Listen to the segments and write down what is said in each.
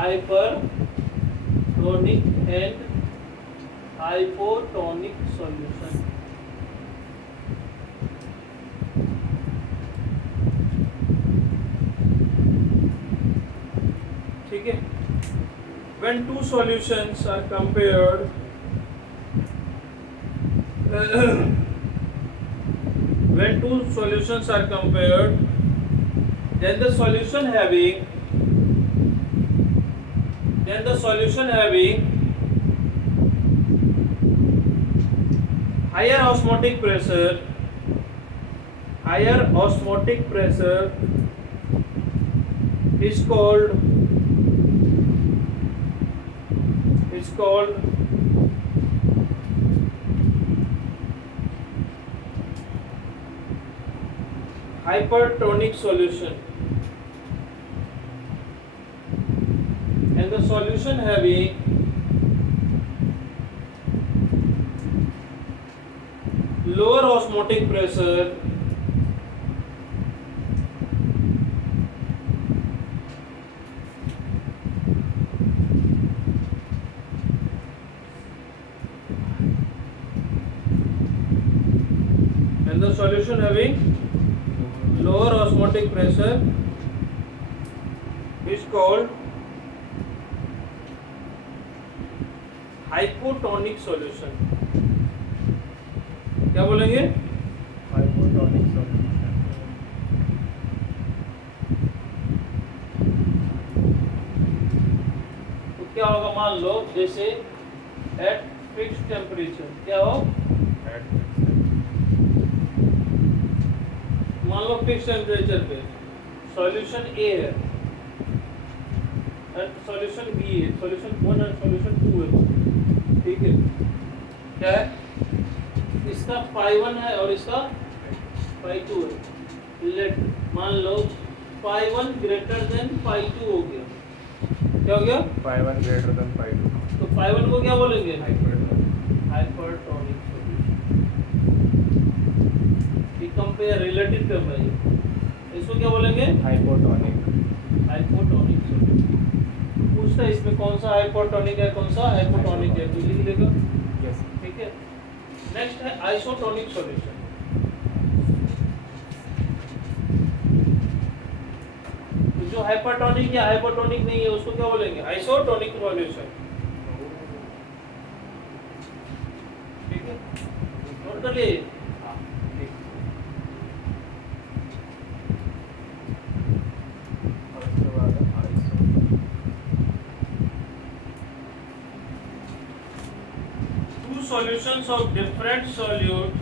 hypertonic and hypotonic solution. ठीक है. When two solutions are compared, when two solutions are compared, then the solution having higher osmotic pressure is called hypertonic solution, and the solution having lower osmotic pressure is called hypotonic solution. क्या बोलेंगे? Hypotonic solution. तो क्या होगा, मान लो जैसे eight fixed temperature क्या हो, मान लो फिक्स टेम्परेचर पे सॉल्यूशन ए है एंड सॉल्यूशन बी है, सॉल्यूशन 1 और सॉल्यूशन 2 है. ठीक है, क्या है, इसका पाई 1 है और इसका पाई 2 है. लेट मान लो पाई 1 ग्रेटर देन पाई 2 हो गया. क्या हो गया? पाई 1 ग्रेटर देन पाई 2. तो पाई 1 को क्या बोलेंगे? Hypotonic. Solution. Compare relative term है, इसको क्या बोलेंगे? Hypotonic solution. पूछता है इसमें कौन सा हाइपोटोनिक है, कौन सा हाइपोटोनिक है, तो लिख लेगा. यस. ठीक है. नेक्स्ट है आइसोटोनिक सॉल्यूशन. तो जो हाइपरटोनिक या हाइपोटोनिक नहीं है उसको क्या बोलेंगे? Isotonic solution. ठीक है, नोट कर लिए. Solutions of different solute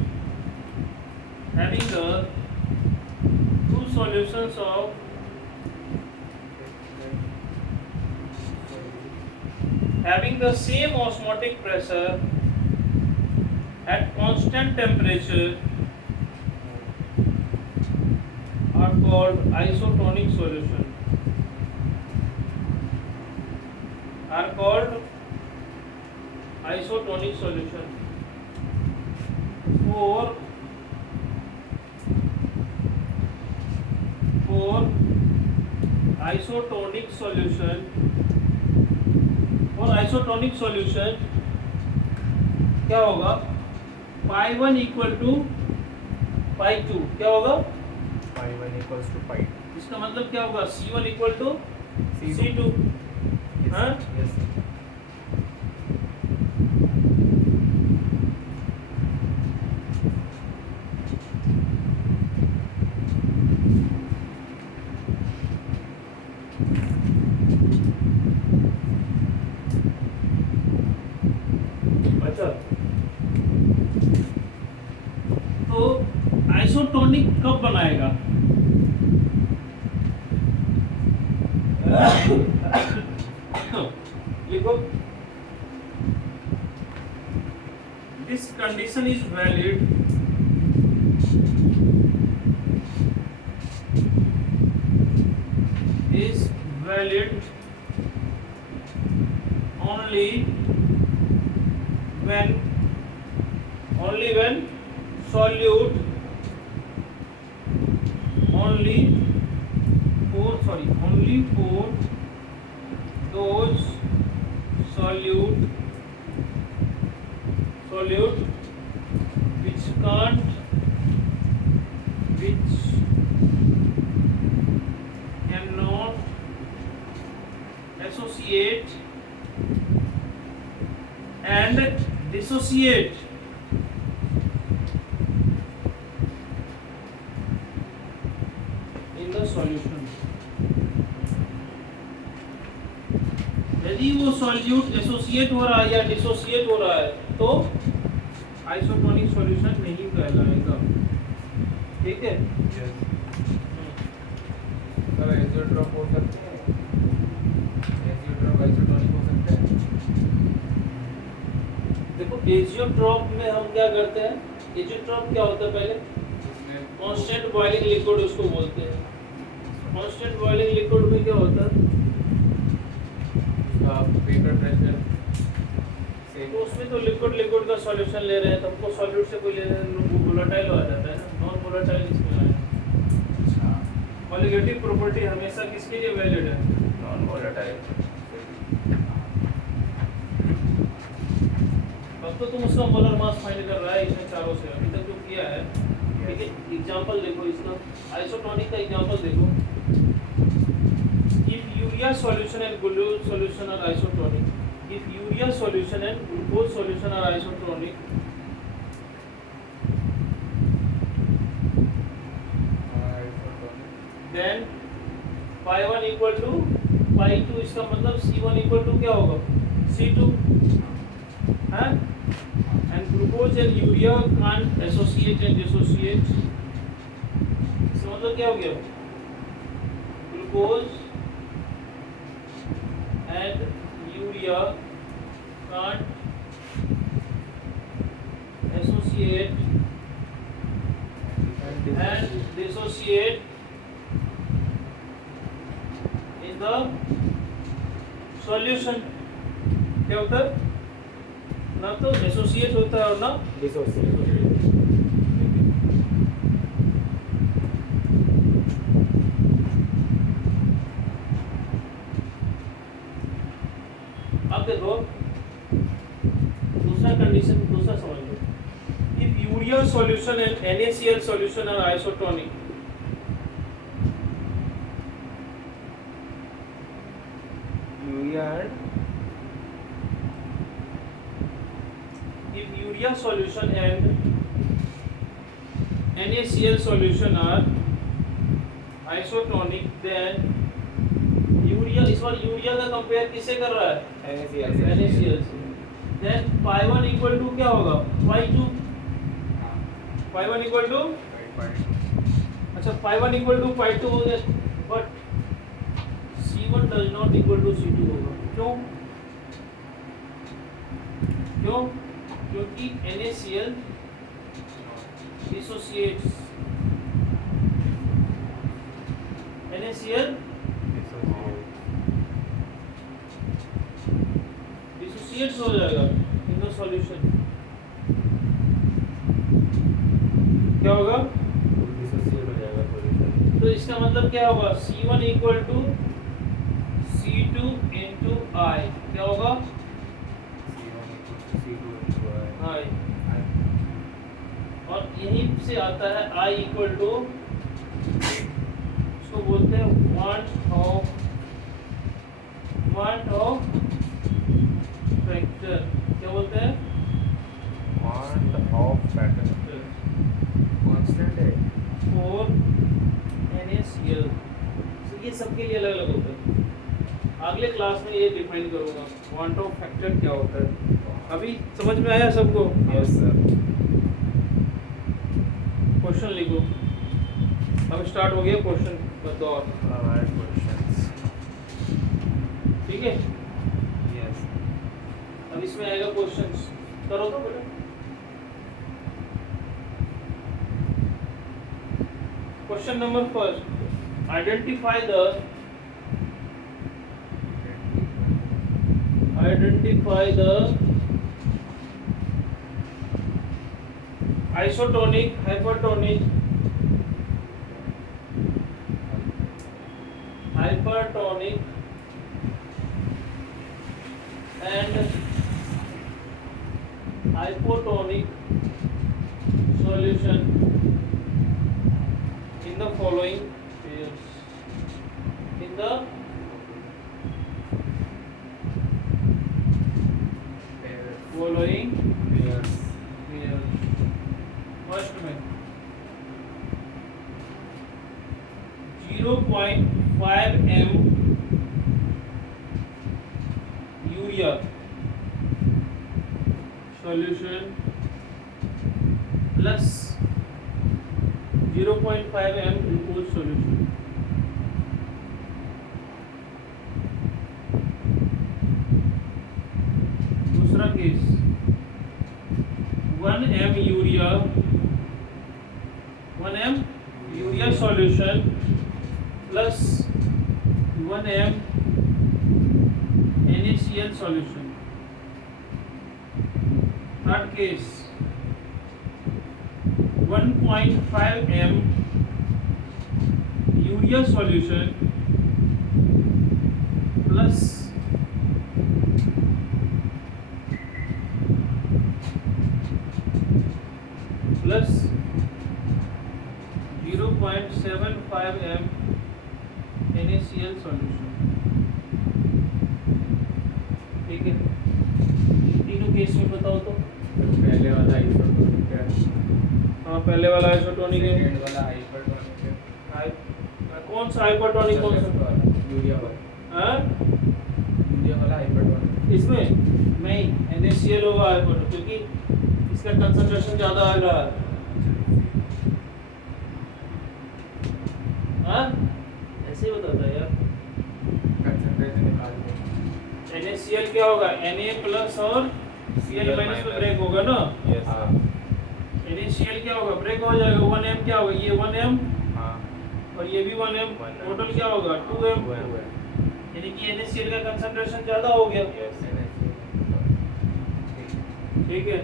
having the two solutions of having the same osmotic pressure at constant temperature are called isotonic solution. Isotonic solution. For isotonic solution क्या होगा? पाई 1 इक्वल टू पाई 2. क्या होगा? पाई 1 equals to पाई 2. इसका मतलब क्या होगा? C1 equal to C2. हाँ? Yes. तो आइसोटोनिक कब बनाएगा? लिखो, this condition is valid only when solute only for glucose solute which cannot associate and dissociate in the solution. यदि वो सॉल्यूट एसोसिएट हो रहा है या डिसोसिएट हो रहा है तो आइसोटोनिक सॉल्यूशन नहीं कहलाएगा। ठीक है, सर एजियोट्रॉप हो सकते हैं, एजियोट्रॉप आइसोटोनिक हो सकते हैं। देखो एजियोट्रॉप में हम क्या करते हैं, एजियोट्रॉप क्या होता है पहले कांस्टेंट बॉइलिंग लिक्विड उसको बोलते हैं। कांस्टेंट बॉइलिंग लिक्विड में क्या होता है, वेपर प्रेशर तो उसमें तो लिक्विड का सॉल्यूशन ले रहे हैं, तो हमको सॉल्यूट से कोई लेना वोलेटाइल हो जाता है ना, नॉन वोलेटाइल इसमें आया। अच्छा, कॉलिगेटिव प्रॉपर्टी हमेशा किसके लिए वैलिड है, नॉन वोलेटाइल। अब तो तुम उसका मोलर मास फाइंड कर रहा है इसमें चारों से अभी तक जो किया है। ठीक है, एग्जांपल देखो इसका, आइसोटोनिक का एग्जांपल देखो। If urea solution and glucose solution are isotonic, if urea solution and glucose solution are isotonic, then pi 1 equal to pi 2, इसका मतलब C1 equal to क्या होगा C2 है, and glucose and urea can't associate and dissociate, इसका मतलब क्या हो गया, glucose and urea can't associate and dissociate in the solution। क्या होता है, ना तो एसोसिएट होता है और ना डिसोसिएट। अब देखो दूसरा कंडीशन, दूसरा समझ लो। If urea solution and NaCl solution are isotonic, urea if urea solution and NaCl solution are isotonic, then urea, इस बार यूरिया का कंपेयर किससे कर रहा है, NaCl से, then pi 1 equal to क्या होगा pi 2, pi 1 equal to, अच्छा pi 1 equal to pi 2 हो गया, but C1 does not equal to C2 होगा। क्यों, क्यों, क्योंकि NaCl dissociates, NaCl dissociates हो जाएगा इन द सॉल्यूशन। क्या होगा, डिसोसिएट हो जाएगा सॉल्यूशन। तो इसका मतलब क्या होगा C1 equal to C2 into I, क्या होगा I, और यहीं से आता है I equal to, इसको बोलते हैं want of factor, क्या बोलते हैं, वांट ऑफ फैक्टर कांस्टेंट है। for NaCl, तो ये सबके लिए अलग अलग होता है। अगले क्लास में ये डिफाइन करूंगा want of factor क्या होता है। अभी समझ में आया सबको, यस सर। क्वेश्चन लिखो, अब स्टार्ट हो गया क्वेश्चन का दौर। Alright, questions. ठीक है, यस, अब इसमें आएगा क्वेश्चंस, करो तो बेटा। Question number first, identify the isotonic, hypertonic and hypotonic solution in the following pairs. In the following pairs. pairs. First में 0.5 m urea solution plus 0.5 m glucose solution. दूसरा case 1 m urea solution plus 1 m NaCl solution. Third case 1.5 m urea solution plus 0.75 m NaCl solution. ठीक है, तीनों case में बताओ तो। पहले वाला आइसोटोनिक है, हाँ, पहले वाला आइसोटोनिक है। सेकंड वाला हाइपरटोनिक है। कौन सा हाइपरटोनिक, कौन सा? यूरिया वाला, हाँ, यूरिया वाला हाइपरटोनिक। इसमें नहीं NaCl होगा हाइपरटोनिक, क्योंकि इसका कंसंट्रेशन ज्यादा आ रहा है। हाँ, ऐसे ही बताता है यार। कंसंट्रेशन निकाल दो। NaCl क्या होगा? Na प्लस और Cl माइनस में ब्रेक होगा ना। Yes sir. NaCl क्या होगा? ब्रेक हो जाएगा। 1m क्या होगा? ये 1m हाँ, और ये भी 1m, टोटल क्या होगा? 2m। यानी कि NaCl का कंसंट्रेशन ज्यादा हो गया। ठीक है।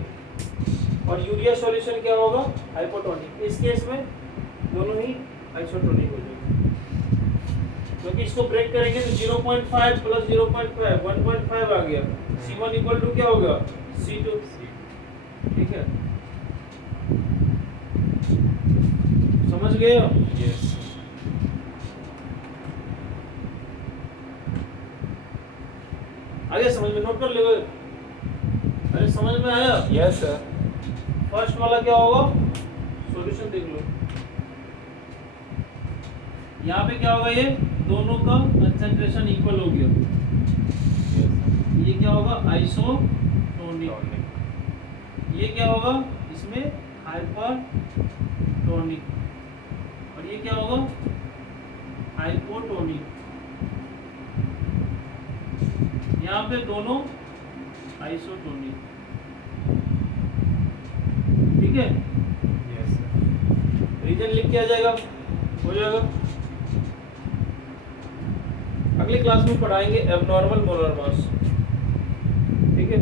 और यूरिया सॉल्यूशन क्या होगा? हाइपोटोनिक। इस केस में दोनों ही आइसोटोनिक हो जाएंगे, क्योंकि इसको ब्रेक करेंगे तो 0.5 प्लस 0.5 1.5 आ गया। C1 इक्वल टू क्या होगा? C2। ठीक है, समझ गए हो? यस। आगे समझ में नोट कर ले। अरे समझ में आया? Yes sir. फर्स्ट वाला क्या होगा? सॉल्यूशन देख लो। यहाँ पे क्या होगा? ये दोनों का कंसंट्रेशन इक्वल हो गया। ये क्या होगा? आइसोटोनिक। ये क्या होगा? इसमें हाइपरटोनिक। और ये क्या होगा? हाइपोटोनिक। यहाँ पे दोनों आइसोटोनिक। ठीक है, यस सर। रीजन लिख के आ जाएगा, हो जाएगा। अगली क्लास में पढ़ाएंगे एबनॉर्मल मोलर मास। ठीक है।